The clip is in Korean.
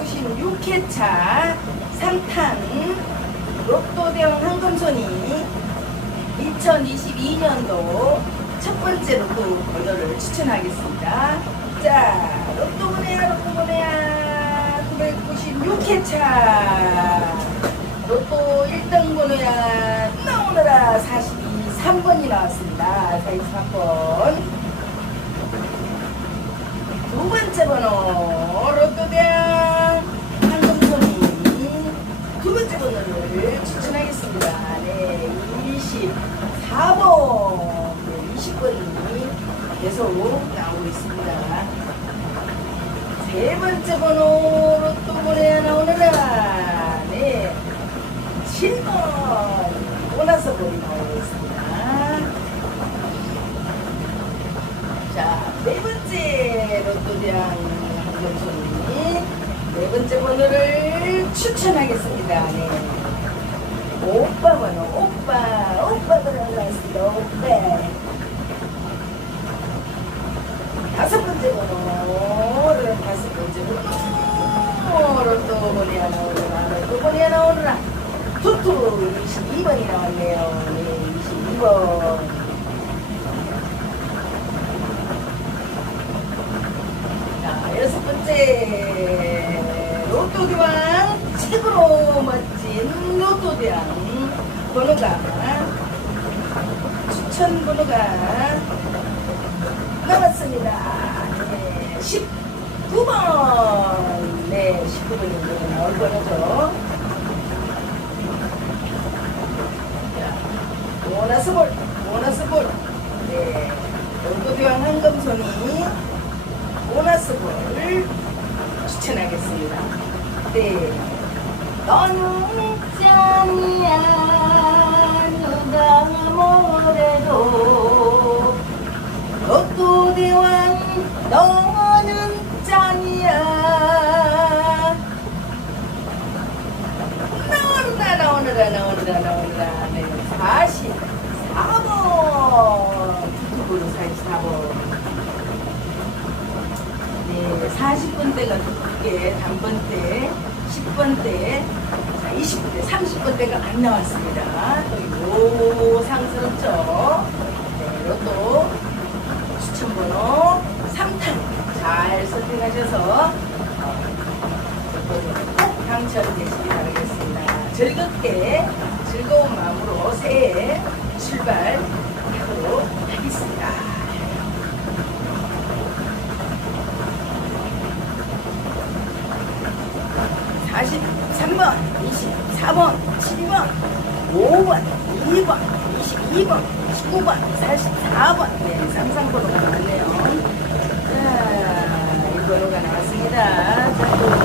996회차 3탄 로또 대왕 황금손이 2022년도 첫 번째 로또 번호를 추천하겠습니다. 자, 로또 번호야, 로또 번호야. 996회차. 로또 1등 번호야. 나오느라 42, 3번이 나왔습니다. 43번. 두 번째 번호 번호를 추천하겠습니다. 네, 24번, 네, 20번이 계속 나오고 있습니다. 세 번째 번호 로또 번호에 나오느라 네, 7번 보너스 번이 나오고 있습니다. 자, 네 번째 로또 대왕 한정손이 네 번째 번호를 추천하겠습니다. 네. 오빠 번호, 오빠, 오빠가 나왔습니다. 오빠. 다섯 번째 번호를 다섯 번째 번호 로또 번이 하나 오느라 로또 번이 하나 오느라 투투 22번이 나왔네요. 네, 22번. 자, 여섯 번째 로또 대왕 최고로 멋진 대왕 번호가 추천 번호가 나왔습니다. 네, 19번. 네, 19번이 나올 번호죠. 자, 보너스 볼, 보너스 볼. 네, 로또 대왕 한금손이 볼을 추천하겠습니다. 네. 너는 짠이야 누가 뭐래도 로또 대왕 너는 짠이야 나오느라 나오느라 나오느라 나오느라 네 44번 투투으로 44번 네, 40번대가 두껍게 단번대, 10번대, 자, 20번대, 30번대가 안 나왔습니다. 또 상스럽죠? 네, 로또 추천번호 3탄 잘 선택하셔서 어, 꼭 당첨되시기 바라겠습니다. 즐겁게 즐거운 마음으로 새해 출발하도록 하겠습니다. 43번, 24번, 7번, 5번, 2번, 22번, 19번, 44번. 네, 쌍쌍번호가 나왔네요. 자, 이 번호가 나왔습니다. 자,